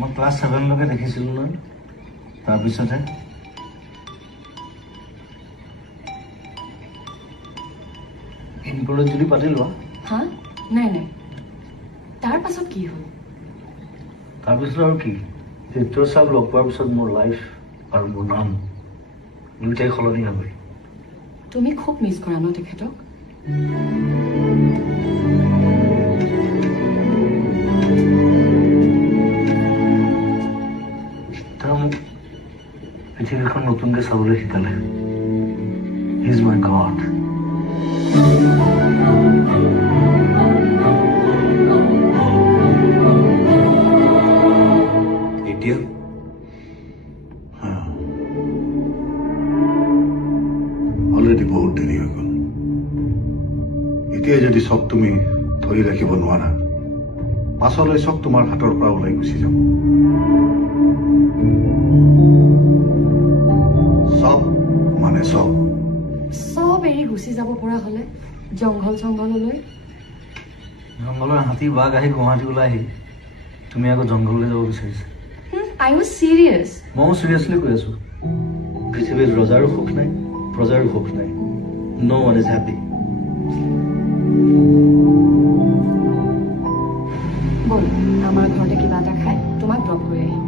মই ক্লাছ 7 লৈকে দেখিছিলোঁ নহয় তাৰপিছতে ইনকলেজ যদি পাতি লোৱা হা নাই নাই তাৰ পাছত কি হ'ল তাৰপিছত আৰু কি চিত্ৰ চাওক লগ পোৱাৰ পিছত মোৰ লাইফ আৰু মোৰ নাম দুইটাই সলনি হৈ গ'ল তুমি খুব মিছ কৰা ন তেখেতক তেওঁ মোক পৃথিৱীখন নতুনকৈ চাবলৈ শিকালে হি ইজ মাই গড এতিয়া অলৰেডি বহুত দেৰি হৈ গ'ল এতিয়াই যদি চব তুমি ধৰি ৰাখিব নোৱাৰা পাছলৈ চব তোমাৰ হাতৰ পৰা ওলাই গুচি যাব চব মানে চব চব এৰি গুচি যাব পৰা হ'লে জংঘললৈ জংঘলৰ হাতী বাঘ আহি গুৱাহাটীলৈ আহি তুমি আকৌ জংঘললৈ যাব বিচাৰিছা আই ৱাজ চিৰিয়াছ ময়ো চিৰিয়াছলি কৈ আছো পৃথিৱীত ৰজাৰো সুখ নাই প্ৰজাৰো সুখ নাই নো ওৱান ইজ হেপী ব'ল আমাৰ ঘৰতে কিবা এটা খাই তোমাক ড্ৰপ কৰি আহিম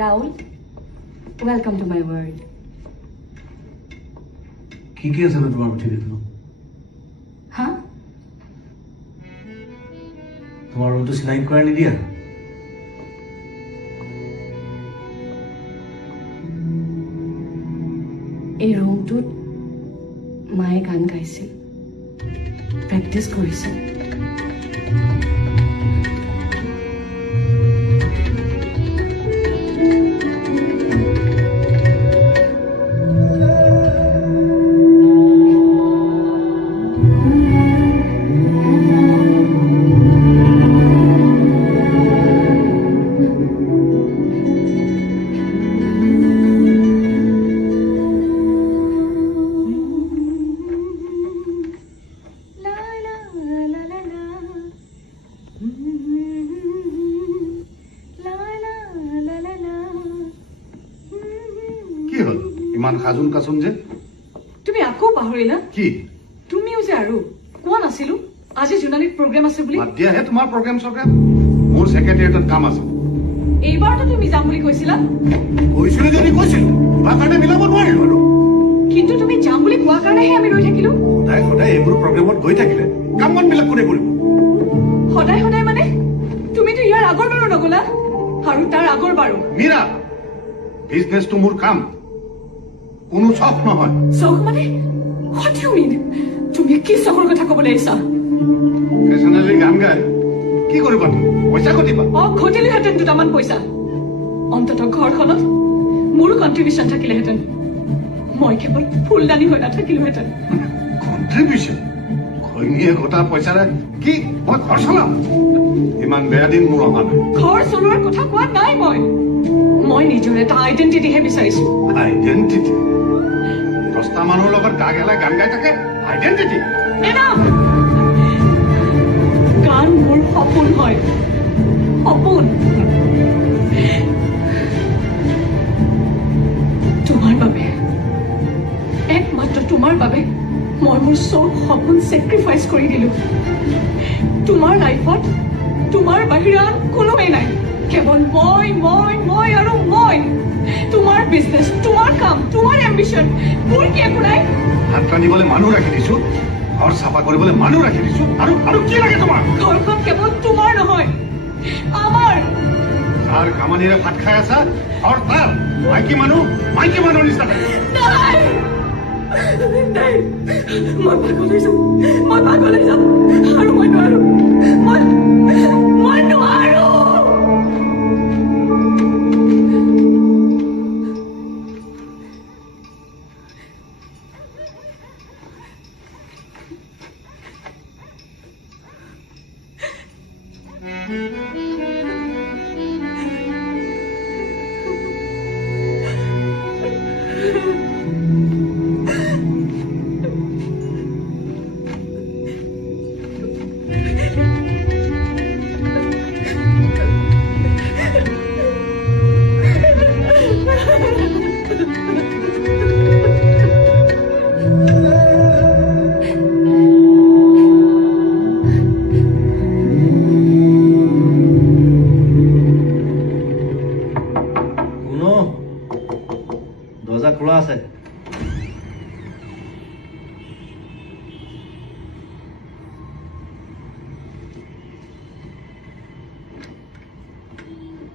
Rahul welcome to my world কি কি আছিলে তোমাৰ পৃথিৱীখনত হা তোমাৰ ৰুমটো চিনাকি কৰাই নিদিয়া এই ৰুমটোত মায়ে গান গাইছিল প্ৰেক্টিচ কৰিছিল কি হ'ল ইমান সাজোন কাচোন যে তুমি আকৌ পাহৰিলা কি তুমিও যে আৰু কোৱা নাছিলো আজি জোনালীত প্ৰগ্ৰেম আছে বুলি বাদ দিয়াহে তোমাৰ প্ৰগ্ৰেম মোৰ ছেক্ৰেটাৰিয়েটত কাম আছে এইবাৰতো তুমি যাম বুলি কৈছিলা কৈছিলো যদি কৈছিলো কিবা কাৰণে মিলাব নোৱাৰিলো আৰু কিন্তু তুমি যাম বুলি কোৱা কাৰণেহে আমি ৰৈ থাকিলো সদায় সদায় এইবোৰ প্ৰগ্ৰেমত গৈ থাকিলে কাম বনবিলাক কোনে কৰিব সদায় সদায় মানে তুমিতো ইয়াৰ আগৰ বাৰো নগলা আৰু তাৰ আগৰ বাৰো মীৰা বিজনেছটো মোৰ কাম কোনো চখ নহয় চখ মানে what you mean? তুমি কি চখৰ কথা ক'বলৈ আহিছা ফেচনেলি গান গাই কি কৰিবা তুমি পইচা ঘটিবা ঘটিলোহেঁতেন দুটামান পইচা অন্ততঃ ঘৰখনত মোৰো কণ্ট্ৰিবিউশ্যন থাকিলেহেঁতেন মই কেৱল ফুলদানি হৈ নাথাকিলোহেঁতেন কণ্ট্ৰিবিউশ্যন ঘৈণীয়ে ঘটা পইচাৰে কি মই ঘৰ চলাম ইমান বেয়া দিন মোৰ অহা নাই ঘৰ চলোৱাৰ কথা কোৱা নাই মই নিজৰ এটা আইডেণ্টিটিহে বিচাৰিছো আইডেণ্টিটি 10টা মানুহৰ লগত গা গেলাই গান গাই থাকে আইডেণ্টিটি গান মোৰ সপোন হয় সপোন তোমাৰ বাবে একমাত্ৰ তোমাৰ বাবে মই মোৰ চব সপোন চেক্ৰিফাইচ কৰি দিলো তোমাৰ লাইফত তোমাৰ বাহিৰে আন কোনোৱেই নাই কেৱল মই আৰু মই তোমাৰ বিজনেছ তোমাৰ কাম তোমাৰ এম্বিশ্যন মোৰ কি একো নাই ভাত ৰান্ধিবলৈ মানুহ ৰাখি দিছো ঘৰ চাফা কৰিবলৈ মানুহ ৰাখি দিছো আৰু কি লাগে তোমাৰ ঘৰখন কেৱল তোমাৰ নহয় আমাৰ তাৰ কামানিৰে ভাত খাই আছা আৰু তাৰ মাইকী মানুহ নিচিনা থাকে নাই নাই মই পাগলৈ যাম আৰু মই নোৱাৰো মই নোৱাৰো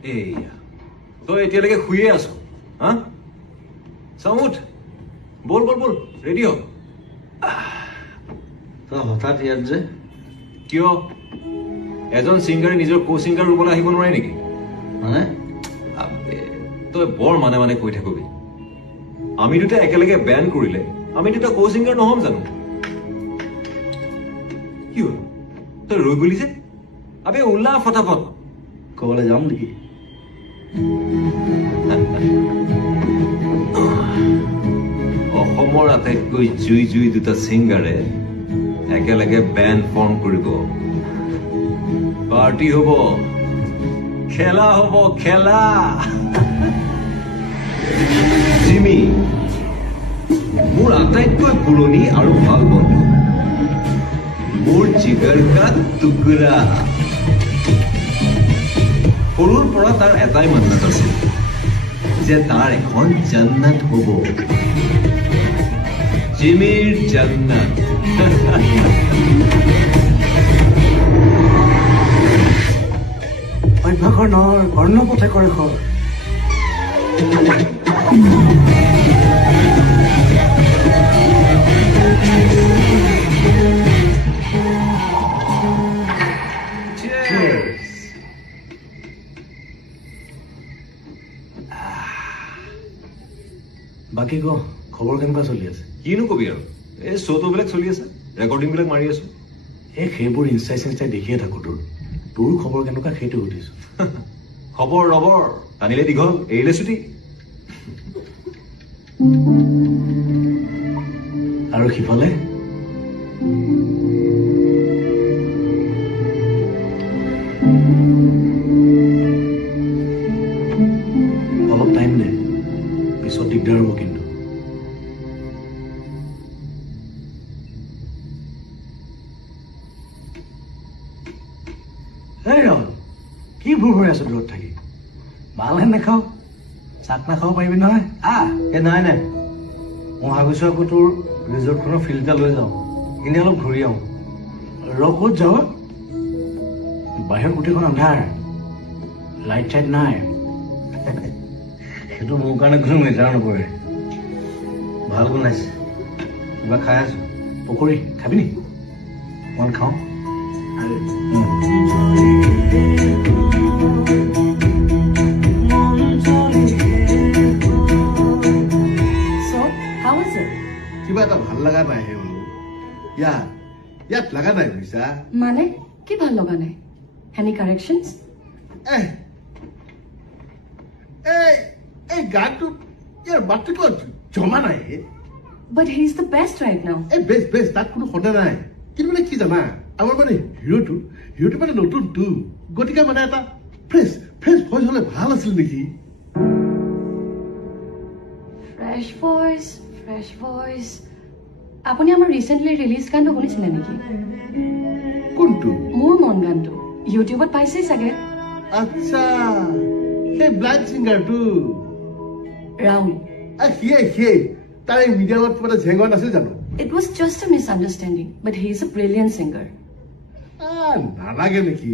এইয়া তই এতিয়ালৈকে শুয়ে আছ হা চামুঠ বল বল বল ৰেডি হ তই হঠাৎ ইয়াত যে কিয় এজন ছিংগাৰে নিজৰ কো ছিংগাৰ ৰুবলৈ আহিব নোৱাৰে নেকি মানে আবে, তই বৰ মানে মানে কৈ থাকিবি আমি দুটা একেলগে বেণ্ড কৰিলে আমি দুটা কো ছিংগাৰ নহম জানো কি হ'ল তই ৰৈ গলি যে আবে ওলা ফটাফট ক'বলৈ যাম নেকি অসমৰ আটাইতকৈ জুই জুই দুটা ছিংগাৰে একেলগে বেণ্ড ফৰ্ম কৰিব পাৰ্টি হ'ব খেলা হ'ব খেলা জিমি মোৰ আটাইতকৈ পুৰণি আৰু ভাল বন্ধু মোৰ জিগাৰ কা টুকুৰা সৰুৰ পৰা তাৰ এটাই মান্নাত আছিল যে তাৰ এখন জান্নাত হ'ব জিমিৰ জান্নাত অভ্যাসৰ নহয় কৰ্ণপথে কৰে খৰ বাকী ক খবৰ কেনেকুৱা চলি আছে কিনো কবি আৰু এই শ্ব'টোবিলাক চলি আছে ৰেকৰ্ডিংবিলাক মাৰি আছো এই সেইবোৰ ইনষ্টাই চিনষ্টাই দেখিয়ে থাকো তোৰ খবৰ কেনেকুৱা সেইটো সুধিছো খবৰ ৰবৰ টানিলে দীঘল এৰিলে ছুটি আৰু সিফালে অলপ টাইম দে পিছত দিগদাৰ হ'ব কিন্তু এই ৰল কি ভুৰ ভৰাই আছো দূৰত থাকি ভালহে নাখাওঁ চাক নাখাব পাৰিবি নহয় এই নাই মই ভাবিছো আকৌ তোৰ ৰিজৰ্টখনৰ ফিল্ড এটা লৈ যাওঁ এনেই অলপ ঘূৰি আহোঁ ক'ত যাৱ বাহিৰত গোটেইখন আন্ধাৰ লাইট চাইট নাই সেইটো মোৰ কাৰণে কোনো মেটাৰ নকৰে ভাল বনাইছে কিবা খাই আছো পকৰি খাবি নি অকণমান খাওঁ কিবা এটা ভাল লগা নাই হে বোলো ইয়াত লগা নাই বুজিছা মানে কি ভাল লগা নাই এনি কাৰেকশ্যনছ এই গানটো ইয়াৰ মাতটো কিবা জমা নাই but he is the best right now এই বেষ্ট তাত কোনো সন্দেহ নাই কিন্তু মানে কি জানা আমাৰ মানে হিৰোটো মানে নতুনটো গতিকে মানে এটা ফ্ৰেছ ভইচ হলে ভাল আছিল নেকি ফ্ৰেছ ভইচ আপুনি আমাৰ ৰিচেণ্টলি ৰিলিজ গানটো শুনিছিলে নেকি কোনটো মোৰ মন গানটো ইউটিউবত পাইছেই চাগে আচ্ছা সেই ব্লাইণ্ড ছিংগাৰটো ৰাহুল সিয়ে তাৰে মিডিয়ামত কিবা এটা ঝেঙোৱা নাছিল জানো it was just A misunderstanding but he is a brilliant singer নালাগে নেকি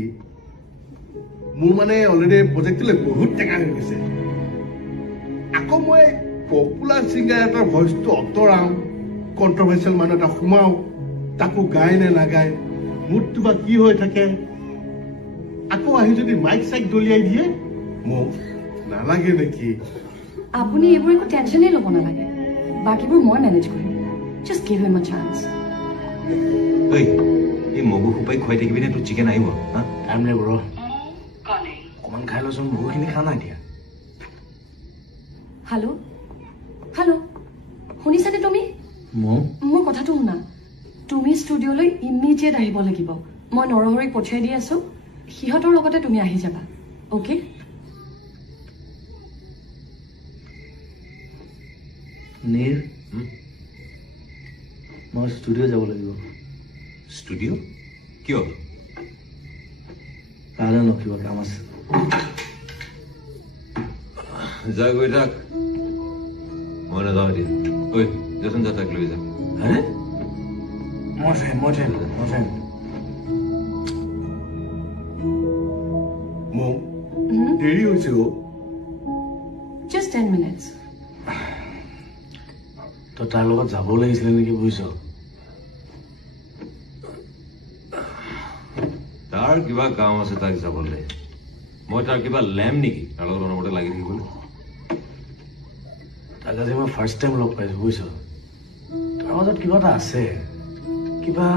মোৰ মানে অলৰেডি প্ৰজেক্টটোলৈ বহুত টেঙা হৈ গৈছে আকৌ মই পপুলাৰ ছিংগাৰ এটাৰ ভইচটো আঁতৰাওঁ কণ্ট্ৰভাৰ্চিয়েল মানুহ এটা সোমাওঁ তাকো গায় নে নাগায় মুডটো বা কি হৈ থাকে আকৌ আহি যদি মাইক চাইক দলিয়াই দিয়ে মোক নালাগে নেকি আপুনি এইবোৰ একো টেনশ্যনেই ল'ব নালাগে বাকীবোৰ মই মেনেজ কৰিম just give him a chance এই মগু সোপাই খুৱাই থাকিবি নে তোৰ চিকেন আহিব টাইম লাগিব ৰ অকণমান খাই লৈচোন বহুখিনি খা নাই এতিয়া হেল্ল' শুনিছানে তুমি মোৰ কথাটো শুনা তুমি ষ্টুডিঅ'লৈ ইমিডিয়েট আহিব লাগিব মই নৰহৰিক পঠিয়াই দি আছো সিহঁতৰ লগতে তুমি আহি যাবা অ'কে নীৰ মই ষ্টুডিঅ' যাব লাগিব ষ্টুডিঅ' কিয় কাইলৈ ন কিবা কাম আছে যা গৈ থাক মই নাযাওঁ এতিয়া ঐ যাচোন যা তাক লৈ যা আৰে মই ফ্ৰেণ্ড মোক দেৰি হৈছে Just 10 minutes. তো তাৰ লগত যাব লাগিছিলে নেকি বুজিছ তাৰ কিবা কাম আছে তাক যাবলৈ মই তাৰ কিবা লেম নেকি তাৰ লগত অনবৰতে লাগি থাকিবলৈ তাক আজি মই ফাৰ্ষ্ট টাইম লগ পাইছো বুজিছ তাৰ মাজত কিবা এটা আছে কিবা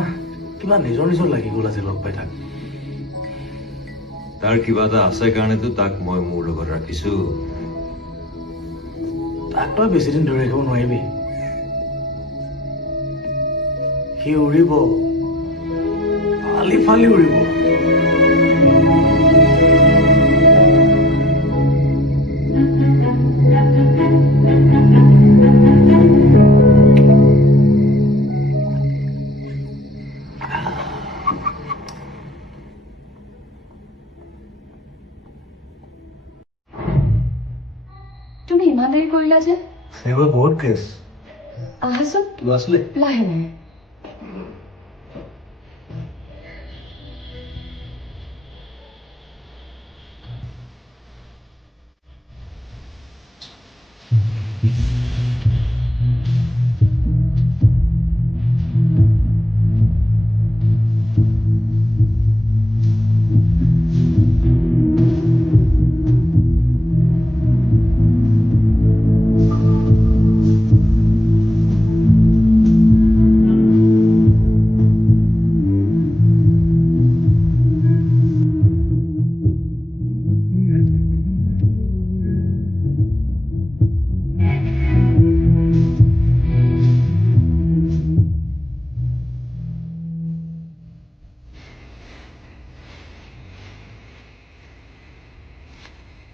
কিবা নিজৰ নিজৰ লাগি গ'ল আজি লগ পাই তাক তাৰ কিবা এটা আছে কাৰণেতো তাক মই মোৰ লগত ৰাখিছো তাক তই বেছিদিন ধৰি ৰাখিব নোৱাৰিবি সি উৰিব ফালি ফালি উৰিব তুমি ইমান দেৰি কৰিলা যে সেইবোৰ বহুত কেছ আহাচোন কিবা আছিলে লাহে লাহে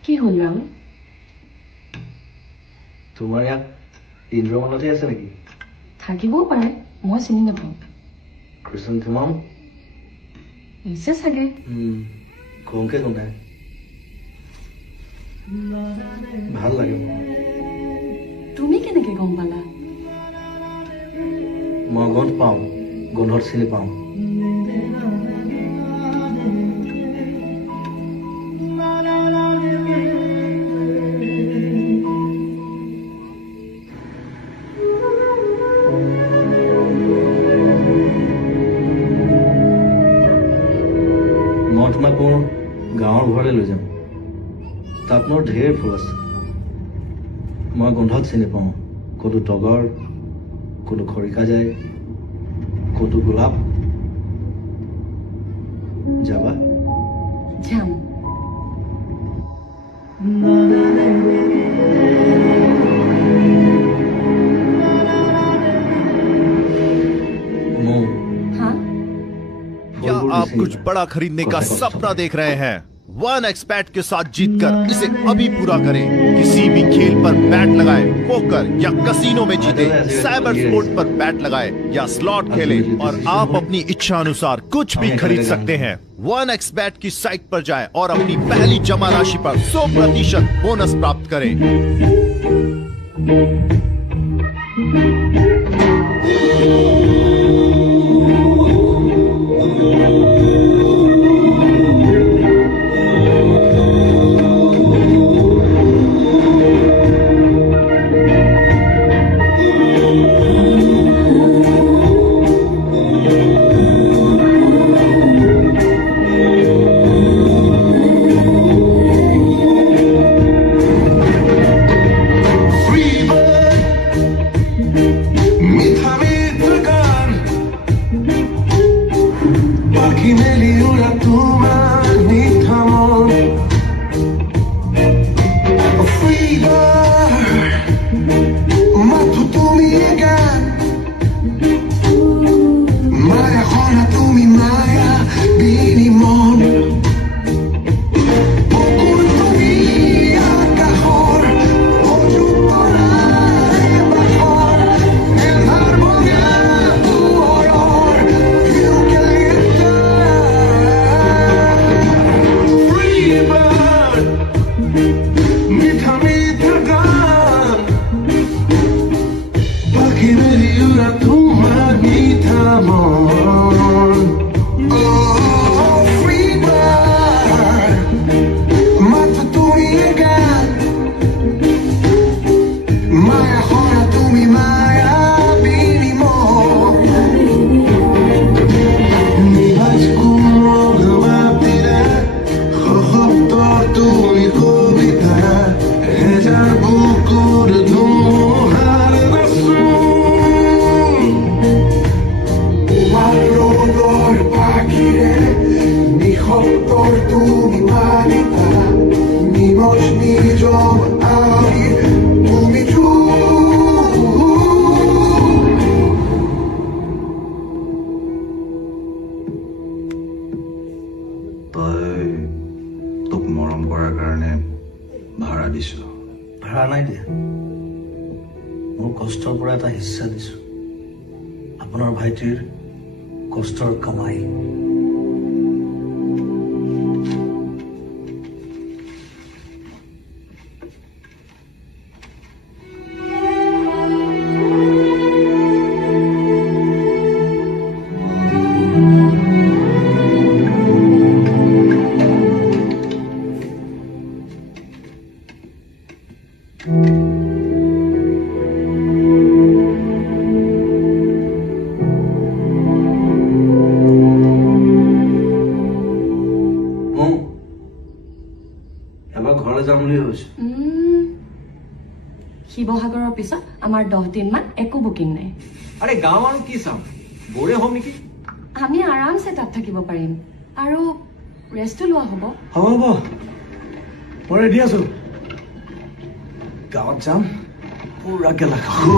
কি হ'ল ৰাহুল তোমাৰ ইয়াত ইন্দ্ৰমানতে আছে নেকি থাকিবও পাৰে মই চিনি নাপাওঁ কৃষ্ণ তোমাম হৈছে চাগে কমকে কোনাই ভাল লাগে তুমি কেনেকে গম পালা মই গন্ধ পাওঁ গোন্ধত চিনি পাওঁ মই তোমাক মোৰ গাঁৱৰ ঘৰলৈ লৈ যাম তাত মোৰ ঢেৰ ফুল আছে মই গোন্ধত চিনি পাওঁ ক'তো তগৰ ক'তো খৰিকা যায় ক'তো গোলাপ যাবা যাম मोम हाँ क्या आप कुछ बड़ा खरीदने का सपना देख रहे हैं 1xBet के साथ जीतकर इसे अभी पूरा करें किसी भी खेल पर बैट लगाएं पोकर या कसीनो में जीते साइबर स्पोर्ट पर बैट लगाएं या स्लॉट खेलें और आप अपनी इच्छा अनुसार कुछ भी खरीद सकते हैं 1xBet की साइट पर जाएं और अपनी पहली जमा राशि पर 100% बोनस प्राप्त करें দিছো? ভাড়া নাই দিয়া, মোৰ কষ্টৰ পৰা এটা হিচ্ছা দিছো, আপোনাৰ ভাইটিৰ কষ্টৰ কামাই। এবাৰ ঘৰলৈ যাম বুলি ভাবিছো। শিৱসাগৰৰ পিছত আমাৰ 10 দিনমান একো বুকিং নাই। আৰে গাঁও আৰু কি চাম, বৰে হ'ম নেকি? আমি আৰামছে তাত থাকিব পাৰিম আৰু ৰেষ্টো লোৱা হ'ব। হ'ব হ'ব, মই ৰেডি আছো। গাঁৱত যাম, পুৰা গেলা খাম।